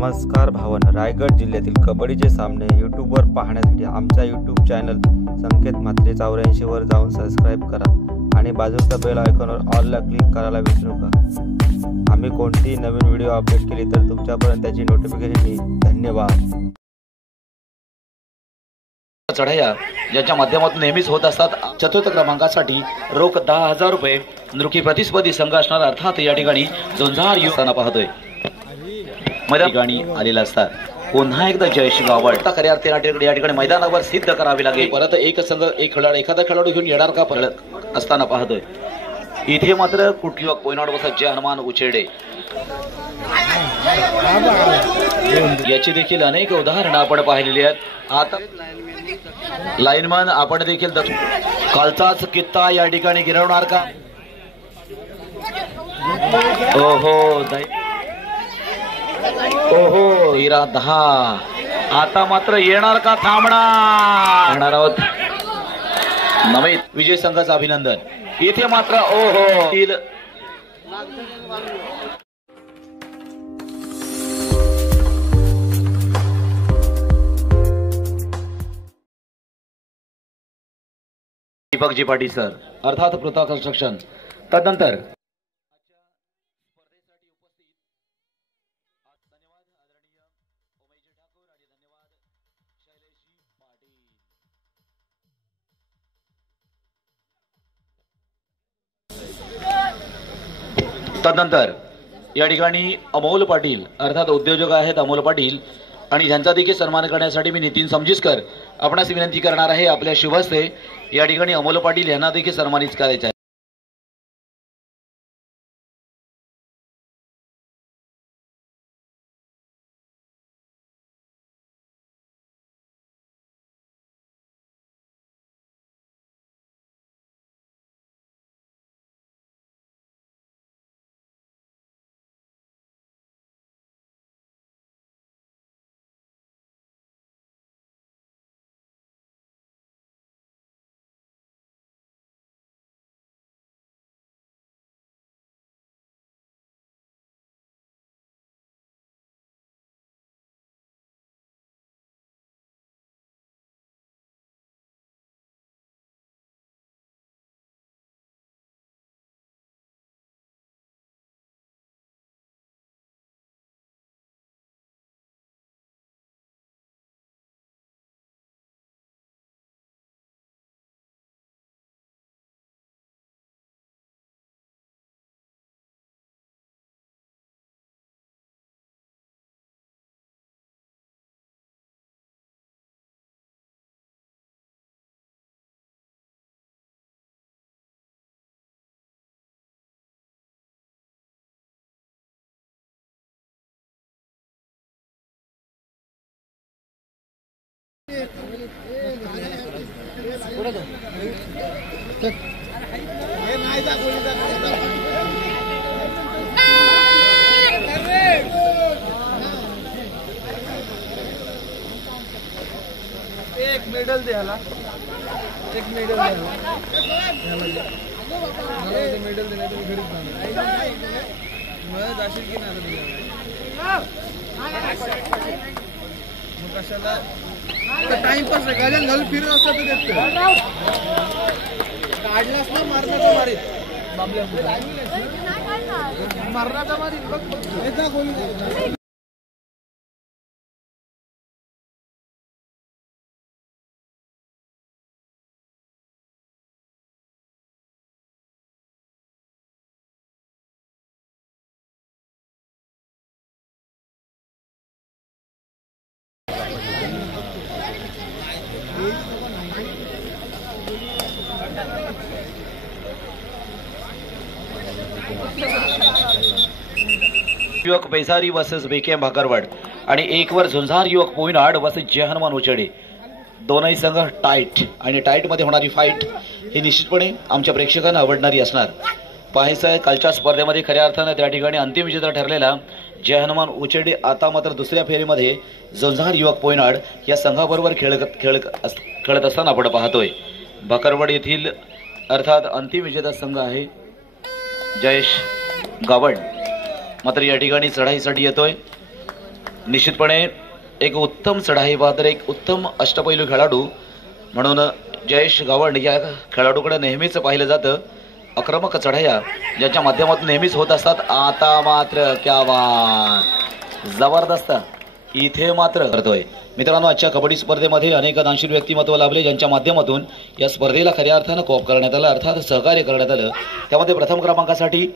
नमस्कार भावना, रायगड जिल्ह्यातील कबड्डीचे सामने यूट्यूबवर पाहण्यासाठी आमच्या यूट्यूब चॅनल संकेत म्हात्रे 84 वर जाऊन सबस्क्राईब करा आणि बाजूच्या बेल आयकॉनवर ऑलला क्लिक करायला विसरू नका। आम्ही कोणतीही नवीन व्हिडिओ अपडेट केली तर तुमच्यापर्यंत त्याची नोटिफिकेशन येईल। धन्यवाद। चढाया ज्याच्या माध्यमातून नेहमीच होत असतात। चतुर्थ क्रमांकासाठी रोख 10,000 रुपये नृकी प्रतिस्पर्धी संघ असणार, अर्थात या ठिकाणी झुंजार युवकांना पाहतोय मैदान ठिकाणी आलेला असतात। पुन्हा एकदा जयेश गावड खऱ्या अर्थाने या ठिकाणी मैदानावर सिद्ध करावे लागेल। परत एक संघ एक खेळाडू एखादा खेळाडू घेऊन येणार का परत असताना पाहतोय। इथे मात्र कुठली पोयनाड वसत जय हनुमान उचेडे याची देखील अनेक उदाहरणं आपण पाहिलेली आहेत। आता लाईनमन आपण देखील कालचाच कित्ता या ठिकाणी गिरवणार का? ओहो इरा 10 आता मात्र येणार का? थांबणार आहोत नवे विजय संघाचं अभिनंदन। इथे मात्र ओहो दीपकजी पाटील सर, अर्थात पृथा कन्स्ट्रक्शन। तदनंतर या ठिकाणी अमोल पाटील अर्थात उद्योजक आहेत अमोल पाटील आणि त्यांचा देखील सन्मान करण्यासाठी मी नितीन समजिसकर आपणास विनंती करणार आहे। आपल्या शुभ हस्ते या ठिकाणी अमोल पाटील यांना देखील सन्मानित करायचे आहे। एक मेडल द्यायला एक मेडल द्यायला मेडल देण्या तुम्ही घरीच मग जाशील की नाही मग कशाला टाइमपास गाड्या घालून फिरत असतात तर काढलास ना मारण्याचा मारीत बाबल्या मारण्याचा मारीत बघ युवक पैसारी वर्सेस बेकेम भाकरवड आणि एक वर झुंजार युवक पोयनाड वर्सेस जय हनुमान उचेडे। दोनही संघ टाईट आणि टाईट मध्ये होणारी फाईट ही निश्चितपणे आमच्या प्रेक्षकांना आवडणारी असणार। पाहायचं आहे कालच्या स्पर्धेमध्ये खऱ्या अर्थाने त्या ठिकाणी अंतिम विजेता ठरलेला जय हनुमान उचेडे आता मात्र दुसऱ्या फेरीमध्ये झुंजार युवक पोयनाड या संघाबरोबर खेळत असताना आपण पाहतोय। भाकरवड येथील अर्थात अंतिम विजेता संघ आहे जयेश गावड, मात्र या ठिकाणी चढाईसाठी येतोय निश्चितपणे एक उत्तम चढाईबहादर, एक उत्तम अष्टपैलू खेळाडू म्हणून जयेश गावंड या खेळाडूकडे नेहमीच पाहिलं जातं. आक्रमक चढाया ज्याच्या माध्यमातून नेहमीच होत असतात. आता मात्र क्या बात, जबरदस्त इथे मात्र करतोय. मित्रांनो, आजच्या कबड्डी स्पर्धेमध्ये अनेक दानशीर व्यक्तिमत्व लाभले ज्यांच्या माध्यमातून या स्पर्धेला खऱ्या अर्थानं कोप करण्यात आलं, अर्थात सहकार्य करण्यात आलं. त्यामध्ये प्रथम क्रमांकासाठी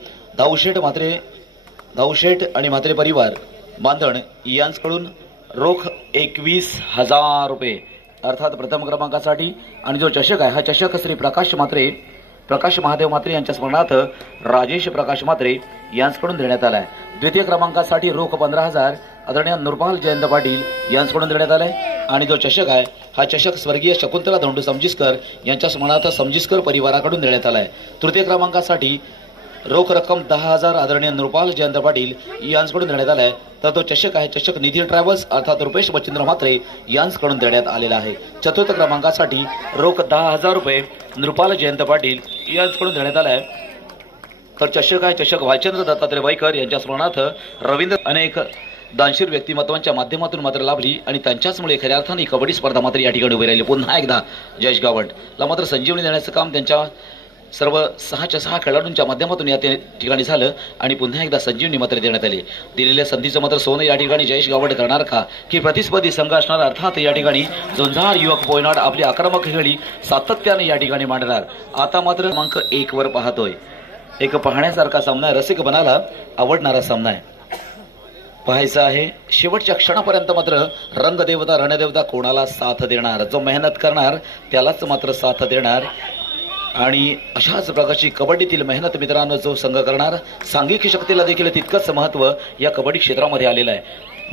दाऊशेठ आणि म्हात्रे परिवार बांधण यांच्याकडून रोख 21,000 रुपये अर्थात प्रथम क्रमांकासाठी. आणि जो चषक आहे हा चषक श्री प्रकाश महादेव म्हात्रे यांच्या स्मरणार्थ राजेश प्रकाश म्हात्रे यांच्याकडून देण्यात आला आहे. द्वितीय क्रमांकासाठी रोख 15,000 आदरणीय नूरपाल जयंत पाटील यांच्याकडून देण्यात आलाय. आणि जो चषक आहे हा चषक स्वर्गीय शकुंतला धोंडू समजिस्कर यांच्या स्मरणार्थ समजिस्कर परिवाराकडून देण्यात आलाय. तृतीय क्रमांकासाठी रोख रक्कम 10,000 आदरणीय नूरपाल जयंत पाटील यांच्याकडून देण्यात आलाय. तर तो चषक आहे चषक निधी ट्रॅव्हल्स अर्थात रुपेश मच्छिंद्र म्हात्रे यांच्याकडून देण्यात आलेला आहे. चतुर्थ क्रमांकासाठी रोख 10,000 रुपये नूरपाल जयंत पाटील यांच्याकडून देण्यात आलाय. तर चषक आहे चषक भालचंद्र दत्तात्रय वाईकर यांच्या स्मरणार्थ रवींद्र अनेक दानशीर व्यक्तिमत्वांच्या माध्यमातून मात्र लाभली आणि त्यांच्याचमुळे खऱ्या अर्थाने कबड्डी स्पर्धा मात्र या ठिकाणी उभी राहिली. पुन्हा एकदा जयेश गावंडला मात्र संजीवनी देण्याचं काम त्यांच्या सर्व 6 खेळाडूंच्या माध्यमातून या ठिकाणी झालं आणि पुन्हा एकदा संजीवनी मात्र देण्यात आली. दिलेल्या संधीचं मात्र सोनं या ठिकाणी जयेश गावंड करणार का की प्रतिस्पर्धी संघ असणार. अर्थात या ठिकाणी झुंजार युवक पोयनाड आपली आक्रमक खेळी सातत्याने या ठिकाणी मांडणार. आता मात्र क्रमांक 1 वर पाहतोय. एक पाहण्यासारखा सामना आहे, रसिक बनाला आवडणारा सामना आहे. पाहायचं आहे शेवटच्या क्षणापर्यंत मात्र रंगदेवता रणदेवता कोणाला साथ देणार, जो मेहनत करणार त्यालाच मात्र साथ देणार. आणि अशाच प्रकारची कबड्डीतील मेहनत मित्रांनो जो संघ करणार, सांघिक शक्तीला देखील तितकंच महत्व या कबड्डी क्षेत्रामध्ये आलेलं आहे.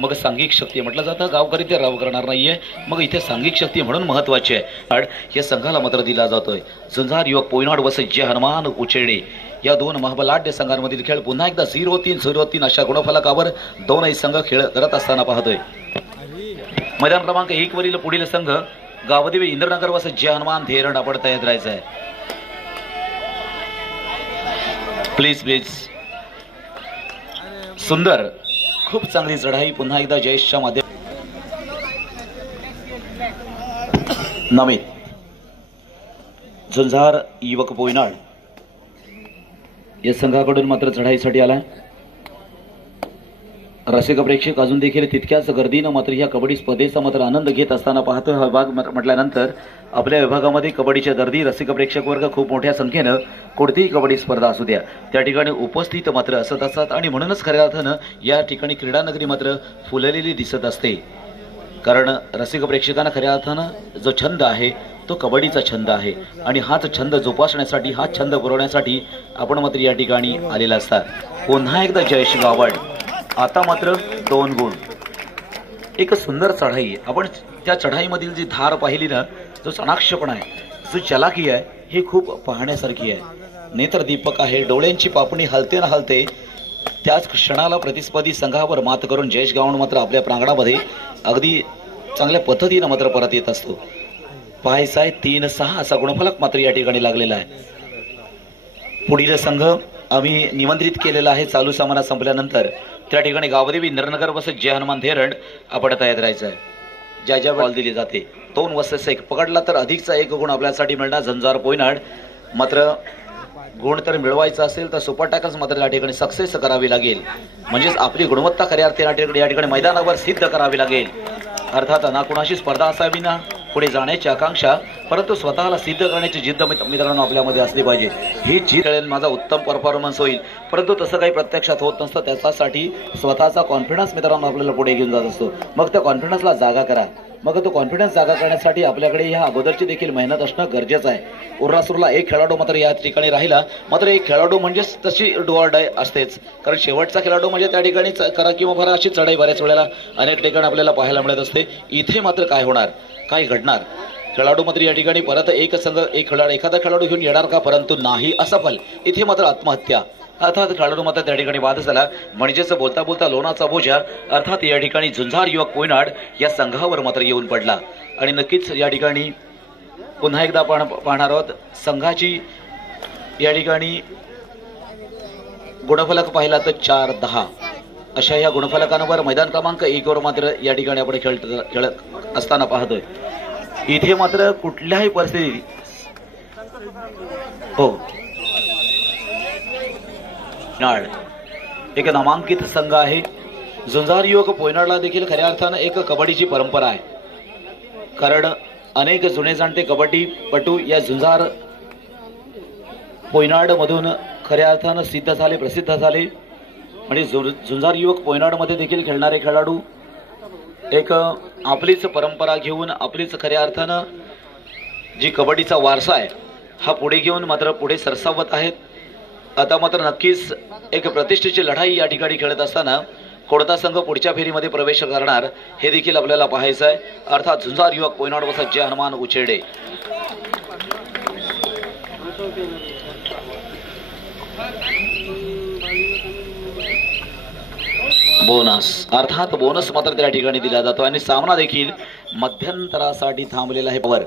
मग सांघिक शक्ती म्हटलं जातं, गावकरी ते राव करणार नाहीये, मग इथे सांघिक शक्ती म्हणून महत्वाची आहे. या संघाला मात्र दिला जातोय. झुंजार युवक पोयनाड वसई जय हनुमान उचेडे या दोन महाबलाढ्य संघांमधील खेळ पुन्हा एकदा 0-3 अशा गुणफलकावर दोनही संघ खेळ करत असताना पाहतोय. मैदान क्रमांक 1 वरील पुढील संघ गावदेवी इंद्रनगर वसई जय हनुमान धेरड आपण तयार राहायचं आहे. प्लीज सुंदर खूप चांगली चढाई पुन्हा एकदा जयेशच्या माध्यम नमित झुंजार युवक पोयनाड या संघाकडून मात्र चढाईसाठी आलाय. रसिक प्रेक्षक अजून देखील तितक्याच गर्दीनं मात्र या कबड्डी स्पर्धेचा मात्र आनंद घेत असताना पाहतोय. हा विभाग म्हटल्यानंतर आपल्या विभागामध्ये कबड्डीच्या दर्दी रसिक प्रेक्षक वर्ग खूप मोठ्या संख्येनं कोणतीही कबड्डी स्पर्धा असू द्या त्या ठिकाणी उपस्थित मात्र असत असतात. आणि म्हणूनच खऱ्या अर्थानं या ठिकाणी क्रीडा नगरी मात्र फुललेली दिसत असते. कारण रसिक प्रेक्षकांना खऱ्या अर्थानं जो छंद आहे तो कबड्डीचा छंद आहे आणि हाच छंद जोपासण्यासाठी, हा छंद पुरवण्यासाठी आपण मात्र या ठिकाणी आलेला असतात. पुन्हा एकदा जयेश गावंड. आता मात्र 2 गुण. एक सुंदर चढाई. आपण त्या चढाईमधील जी धार पाहिली ना, जो चाणाक्षपणा आहे, जो चलाकी आहे, ही खूप पाहण्यासारखी आहे. नेत्रदीपक आहे. डोळ्यांची पापणी हलते ना हलते त्याच क्षणाला प्रतिस्पर्धी संघावर मात करून जयेश गावंड मात्र आपल्या प्रांगणामध्ये अगदी चांगल्या पद्धतीनं मात्र परत येत असतो. पाहायचा आहे 3-6 असा गुणफलक मात्र या ठिकाणी लागलेला आहे. पुढील संघ आम्ही निमंत्रित केलेला आहे चालू सामना संपल्यानंतर. त्या ठिकाणी गावदेवी इंद्रनगर वसई जय हनुमान धेरड आपण तयार राहायचं आहे. ज्या बॉल दिली जाते 2 वर्सेस 1 पकडला तर अधिकचा 1 गुण आपल्यासाठी मिळणार. झुंजार पोयनाड मात्र गुण तर मिळवायचा असेल तर सुपर टॅकल्स मात्र या ठिकाणी सक्सेस करावी लागेल. म्हणजेच आपली गुणवत्ता खऱ्या अर्थाने या ठिकाणी मैदानावर सिद्ध करावी लागेल. अर्थात ना कुणाशी स्पर्धा असावी ना पुढे जाण्याची आकांक्षा, परंतु स्वतःला सिद्ध करण्याची जिद्द मित्रांनो आपल्यामध्ये असली पाहिजे. ही जिद्द कळेल माझा उत्तम परफॉर्मन्स होईल, परंतु तसं काही प्रत्यक्षात होत नसतं. त्याच्यासाठी स्वतःचा कॉन्फिडन्स मित्रांनो आपल्याला पुढे घेऊन जात असतो. मग त्या कॉन्फिडन्सला जागा करा. मग तो कॉन्फिडन्स जागा करण्यासाठी आपल्याकडे ह्या अगोदरची देखील मेहनत असणं गरजेचं आहे. उर्रासुरला 1 खेळाडू मात्र या ठिकाणी राहिला. मात्र 1 खेळाडू म्हणजेच तशी डू ऑर डाय असतेच. कारण शेवटचा खेळाडू म्हणजे त्या ठिकाणी करा किंवा भरा अशी चढाई बऱ्याच वेळेला अनेक ठिकाणी आपल्याला पाहायला मिळत असते. इथे मात्र काय होणार, काय घडणार? खेळाडू मात्र या ठिकाणी परत एखादा खेळाडू घेऊन येणार का, परंतु नाही असफल. इथे मात्र आत्महत्या. अर्थात खेळाडू मात्र त्या ठिकाणी बाद झाला. म्हणजेच बोलता बोलता लोणाचा बोजा अर्थात या ठिकाणी झुंजार युवक पोयनाड या संघावर मात्र येऊन पडला. आणि नक्कीच या ठिकाणी पुन्हा एकदा आपण पाहणार आहोत संघाची या ठिकाणी गुणफलक पाहिला तर 4-10 अशा ह्या गुणफलकांवर मैदान क्रमांक 1 वर मात्र या ठिकाणी आपण खेळत असताना पाहतोय. इथे मात्र कुठल्याही परिस्थितीत हो नाळ एक नामांकित संघ आहे. झुंजार युवक पोयनाडला देखील खऱ्या अर्थानं एक कबड्डीची परंपरा आहे. कारण अनेक जुने जाणते कबड्डीपटू या झुंजार पोयनाड मधून खऱ्या अर्थानं सिद्ध झाले, प्रसिद्ध झाले. म्हणजे झुंजार युवक पोयनाड मध्ये देखील खेळणारे खेळाडू एक आपलीच परंपरा घेऊन, आपलीच खऱ्या अर्थानं जी कबड्डीचा वारसा आहे हा पुढे घेऊन मात्र पुढे सरसावत आहेत. आता मात्र नक्कीच एक प्रतिष्ठेची लढाई या ठिकाणी खेळत असताना कोणता संघ पुढच्या फेरीमध्ये प्रवेश करणार हे देखील आपल्याला पाहायचं आहे. अर्थात झुंजार युवक पोयनाड वसत जय हनुमान उचेडे. बोनस अर्थात बोनस मात्र त्या ठिकाणी दिला जातो आणि सामना देखील मध्यंतरासाठी थांबलेला आहे. पवर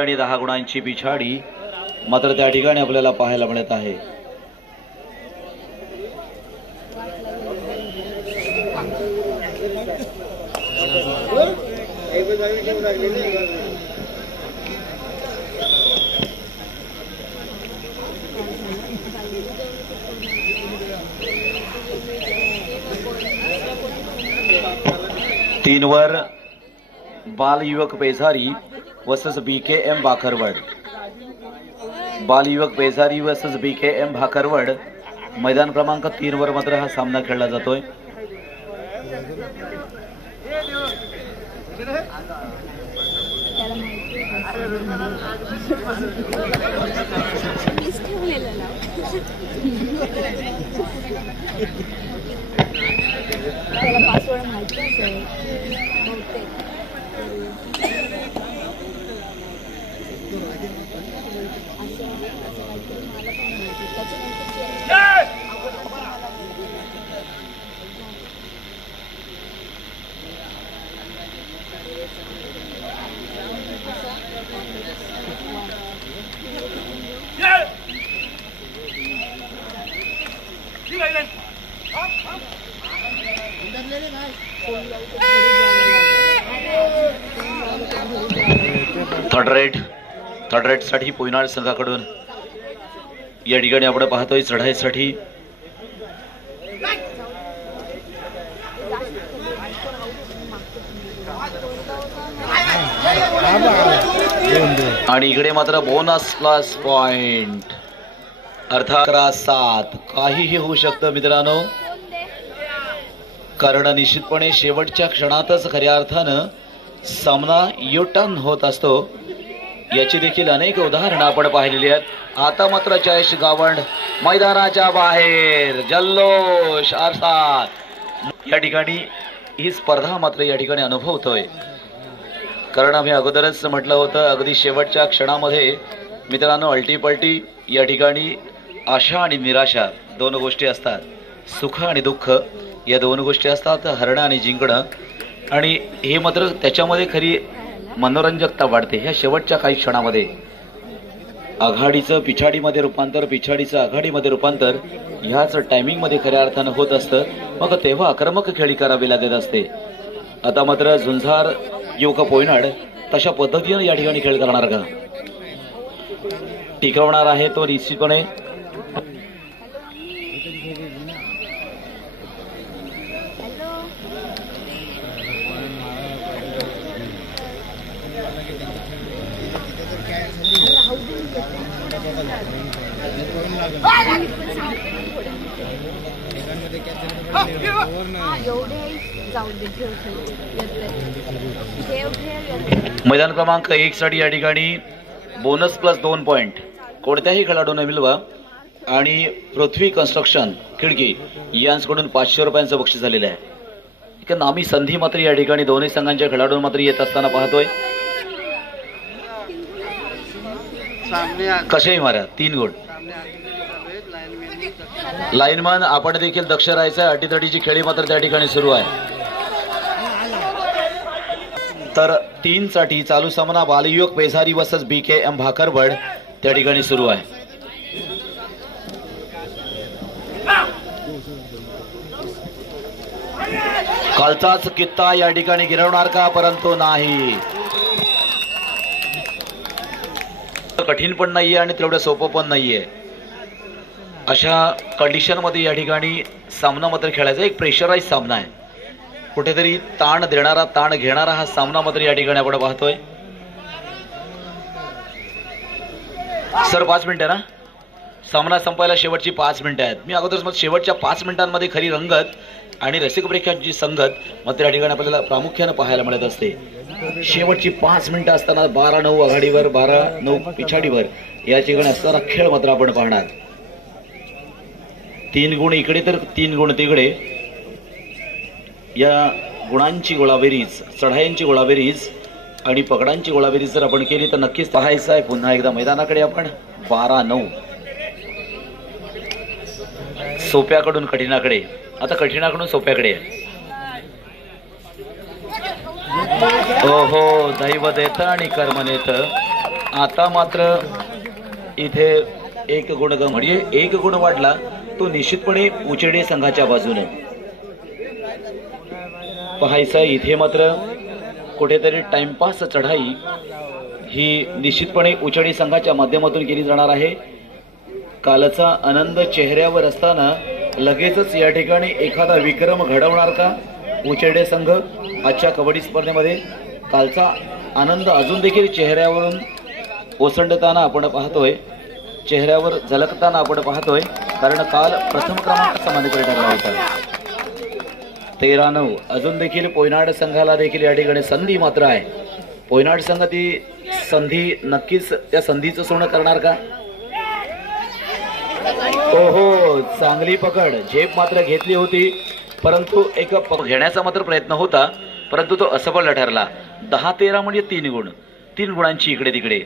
आणि 10 गुणांची पिछाडी मात्र त्या ठिकाणी आपल्याला पाहायला मिळत आहे. तीन वर बाल युवक पेझारी वर्सेस BKM भाकरवड. बाल युवक पेझारी वर्सेस BKM भाकरवड. मैदान क्रमांक 3 वर मात्र हा सामना खेळला जातोय. पासवर्ड माहिती असेल. थर्ड रेड साठी पोयनाड संघाकडून या ठिकाणी आपण पाहतोय चढाईसाठी आणि इकडे मात्र बोनस प्लस पॉइंट अर्थात 11-7 काहीही होऊ शकतं मित्रांनो. कारण निश्चितपणे शेवटच्या क्षणातच खऱ्या अर्थानं सामना युटर्न होत असतो. याची देखील अनेक उदाहरणं आपण पाहिलेली आहेत. आता मात्र जयेश गावंड मैदानाच्या बाहेर जल्लोष अर्थात या ठिकाणी ही स्पर्धा मात्र या ठिकाणी अनुभवतोय. कारण आम्ही अगोदरच म्हटलं होतं अगदी शेवटच्या क्षणामध्ये मित्रांनो अल्टीपल्टी या ठिकाणी आशा आणि निराशा दोन गोष्टी असतात. सुख आणि दुःख या दोन गोष्टी असतात. हरणं आणि जिंकणं. आणि हे मात्र त्याच्यामध्ये खरी मनोरंजकता वाढते. ह्या शेवटच्या काही क्षणामध्ये आघाडीचं पिछाडीमध्ये रूपांतर, पिछाडीचं आघाडीमध्ये रूपांतर ह्याच टायमिंगमध्ये खऱ्या अर्थानं होत असतं. मग तेव्हा आक्रमक खेळी करावी लागत असते. आता मात्र झुंजार युवक पोयनाड तशा पद्धतीने या ठिकाणी खेळ करणार का, टिकवणार आहे तो निश्चितपणे. मैदान क्रमांक 1 साठी या ठिकाणी बोनस प्लस 2 पॉइंट कोणत्याही खेळाडूंना मिळवा आणि पृथ्वी कन्स्ट्रक्शन खिडकी यांकडून 500 रुपयांचं बक्षीस झालेलं आहे. एक नामी संधी मात्र या ठिकाणी दोन्ही संघांच्या खेळाडूं मात्र येत असताना पाहतोय. कशाही मारा 3 गुण. लाईनमन आपण देखील दक्ष राहायचं. अटीतटीची खेळी मात्र त्या ठिकाणी सुरू आहे. तर 3 साठी चालू सामना बालयुवक पेसारी वर्सेस BKM भाकरवड त्या ठिकाणी सुरू आहे. कालचाच कित्ता या ठिकाणी गिरवणार का, परंतु नाही. कठीण पण नाहीये आणि तेवढं सोपं पण नाहीये. अशा कंडिशन मध्ये या ठिकाणी सामना मात्र खेळायचा. एक प्रेशराइज सामना आहे. कुठेतरी ताण देणारा ताण घेणारा हा सामना मात्र या ठिकाणी आपण पाहतोय. सर 5 मिनिटं ना सामना संपायला शेवटची 5 मिनिटं आहेत. मी अगोदरच मग शेवटच्या 5 मिनिटांमध्ये खरी रंगत आणि रसिक प्रेक्षकांची संगत मात्र या ठिकाणी आपल्याला प्रामुख्याने पाहायला मिळत असते. शेवटची 5 मिनिटं असताना 12-9 आघाडीवर 12-9 पिछाडीवर या ठिकाणी असताना खेळ मात्र आपण पाहणार. 3 गुण इकडे तर 3 गुण तिकडे. या गुणांची गोळाबेरीज, चढायांची गोळाबेरीज आणि पकडांची गोळाबेरीज जर आपण केली तर नक्कीच पाहायचं आहे. पुन्हा एकदा मैदानाकडे आपण 12-9 सोप्याकडून कठीणाकडे. आता कठीणाकडून सोप्याकडे आहे. ओहो दैव देत आणि कर्म नेत. आता मात्र इथे 1 गुण म्हणजे 1 गुण वाढला तो निश्चितपणे उचेडे संघाच्या बाजूने पाहायचा. इथे मात्र कुठेतरी टाइमपास चढाई ही निश्चितपणे उचेडे संघाच्या माध्यमातून केली जाणार आहे. कालचा आनंद चेहऱ्यावर असताना लगेचच या ठिकाणी एखादा विक्रम घडवणार का उचेडे संघ आजच्या कबड्डी स्पर्धेमध्ये. कालचा आनंद अजून देखील चेहऱ्यावरून ओसंडताना आपण पाहतोय, चेहऱ्यावर झलकताना आपण पाहतोय. कारण काल प्रथम क्रमांकाचा मानकरी ठरला होता. 13-9 अजून देखील पोयनाड संघाला देखील या ठिकाणी संधी मात्र आहे. पोयनाड संघ ती संधी नक्कीच त्या संधीचं सोनं करणार का. ओहो चांगली पकड. झेप मात्र घेतली होती परंतु एक घेण्याचा मात्र प्रयत्न होता परंतु तो असफल ठरला. 10-13 म्हणजे 3 गुण. 3 गुणांची इकडे तिकडे.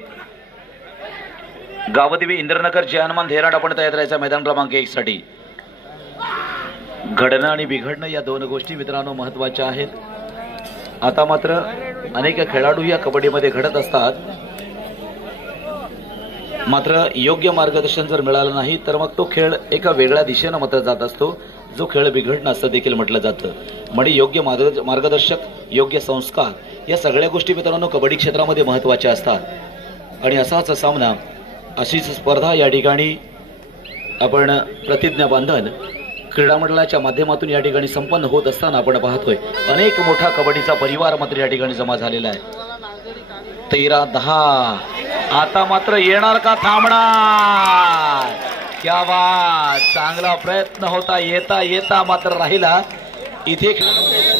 गावदेवी इंद्रनगर जय हनुमान धेराड आपण तयार राहायचा मैदान क्रमांक 1 साठी. घडणं आणि बिघडणं या 2 गोष्टी मित्रांनो महत्वाच्या आहेत. आता मात्र अनेक खेळाडू या कबड्डीमध्ये घडत असतात मात्र योग्य मार्गदर्शन जर मिळालं नाही तर मग तो खेळ एका वेगळ्या दिशेनं मात्र जात असतो. जो खेळ बिघडणं असं देखील म्हटलं जातं. म्हणजे योग्य मार्गदर्शक, योग्य संस्कार या सगळ्या गोष्टी मित्रांनो कबड्डी क्षेत्रामध्ये महत्वाच्या असतात. आणि असाच सामना, अशीच स्पर्धा या ठिकाणी आपण प्रतिज्ञा बांधन क्रीडा मंडळाच्या माध्यमातून या ठिकाणी संपन्न होत असताना आपण पाहतोय अनेक मोठा कबड्डीचा परिवार मात्र या ठिकाणी जमा झालेला आहे. 13-10 आता मात्र येणार का थांबणार. क्या बात. चांगला प्रयत्न होता. येता येता मात्र राहिला इथे.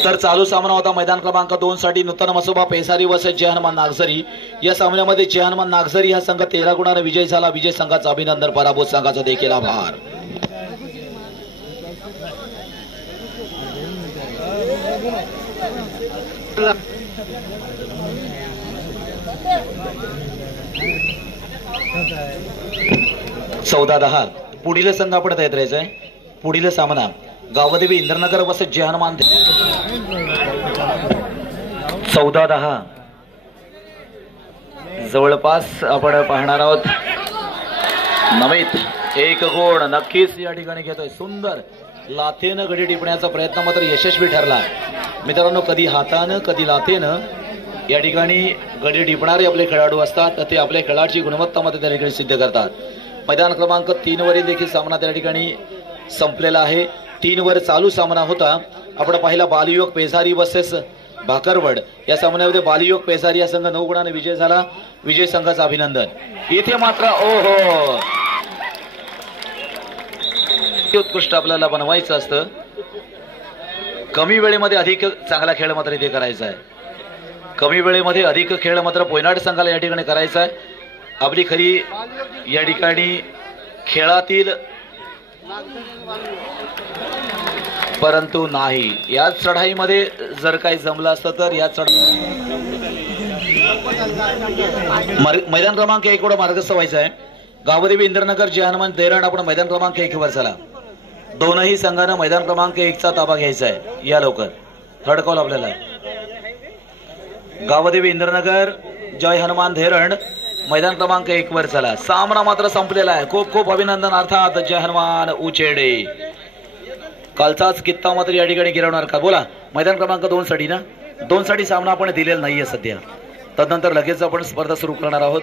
तर चालू सामना होता मैदान क्रमांक 2 साठी नूतन मसोबा पेसारी वर्सेस जय हनुमान नागझरी. या सामन्यामध्ये जय हनुमान नागझरी हा संघ 13 गुणाने विजय झाला. विजय संघाचा अभिनंदन, पराभूत संघाचा देखील आभार. चौदा 10 पुढील संघ आपण तयार राहायचा आहे. पुढील सामना गावदेवी इंद्रनगर वर्सेस जय हनुमान. 14-10 जवळपास आपण पाहणार आहोत. नमित 1 गुण नक्कीच या ठिकाणी घेतोय. सुंदर लाथेनं गडी टिपण्याचा प्रयत्न मात्र यशस्वी ठरला. मित्रांनो कधी हातानं कधी लाथेनं या ठिकाणी गडी टिपणारे आपले खेळाडू असतात तर ते आपल्या खेळाची गुणवत्ता मात्र त्या ठिकाणी सिद्ध करतात. मैदान क्रमांक 3 वरील देखील सामना त्या ठिकाणी संपलेला आहे. 3 वर चालू सामना होता. आपण पाहिला बालयुवक पेसारी वर्सेस भाकरवड. या सामन्यामध्ये बालयुवक पेसारी या संघ 9 गुणाने विजय झाला. विजय संघाचं अभिनंदन. इथे मात्र ओहो उत्कृष्ट आपल्याला बनवायचं असतं. कमी वेळेमध्ये अधिक चांगला खेळ मात्र इथे करायचा आहे. कमी वेळेमध्ये अधिक खेळ मात्र पोयनाड संघाला या ठिकाणी करायचा आहे. आपली खरी या ठिकाणी खेळातील परंतु नाही. याच चढाईमध्ये जर काही जमलं असतं तर या मैदान क्रमांक 1 वर मार्गस्थ व्हायचं आहे. गावदेवी इंद्रनगर जय हनुमान देरण आपण मैदान क्रमांक 1 वर चला. दोनही संघानं मैदान क्रमांक 1 चा ताबा घ्यायचा आहे. या लवकर थर्ड कॉल आपल्याला. गावदेवी इंद्रनगर जय हनुमान धेरण मैदान क्रमांक 1 वर चला. सामना मात्र संपलेला आहे. खूप खूप अभिनंदन अर्थात जय हनुमान उचेडे. कालचाच कित्ता मात्र या ठिकाणी गिरवणार का? बोला. मैदान क्रमांक 2 साठी ना, 2 साठी सामना आपण दिलेला नाहीये सध्या. तदनंतर लगेच आपण स्पर्धा सुरू करणार आहोत.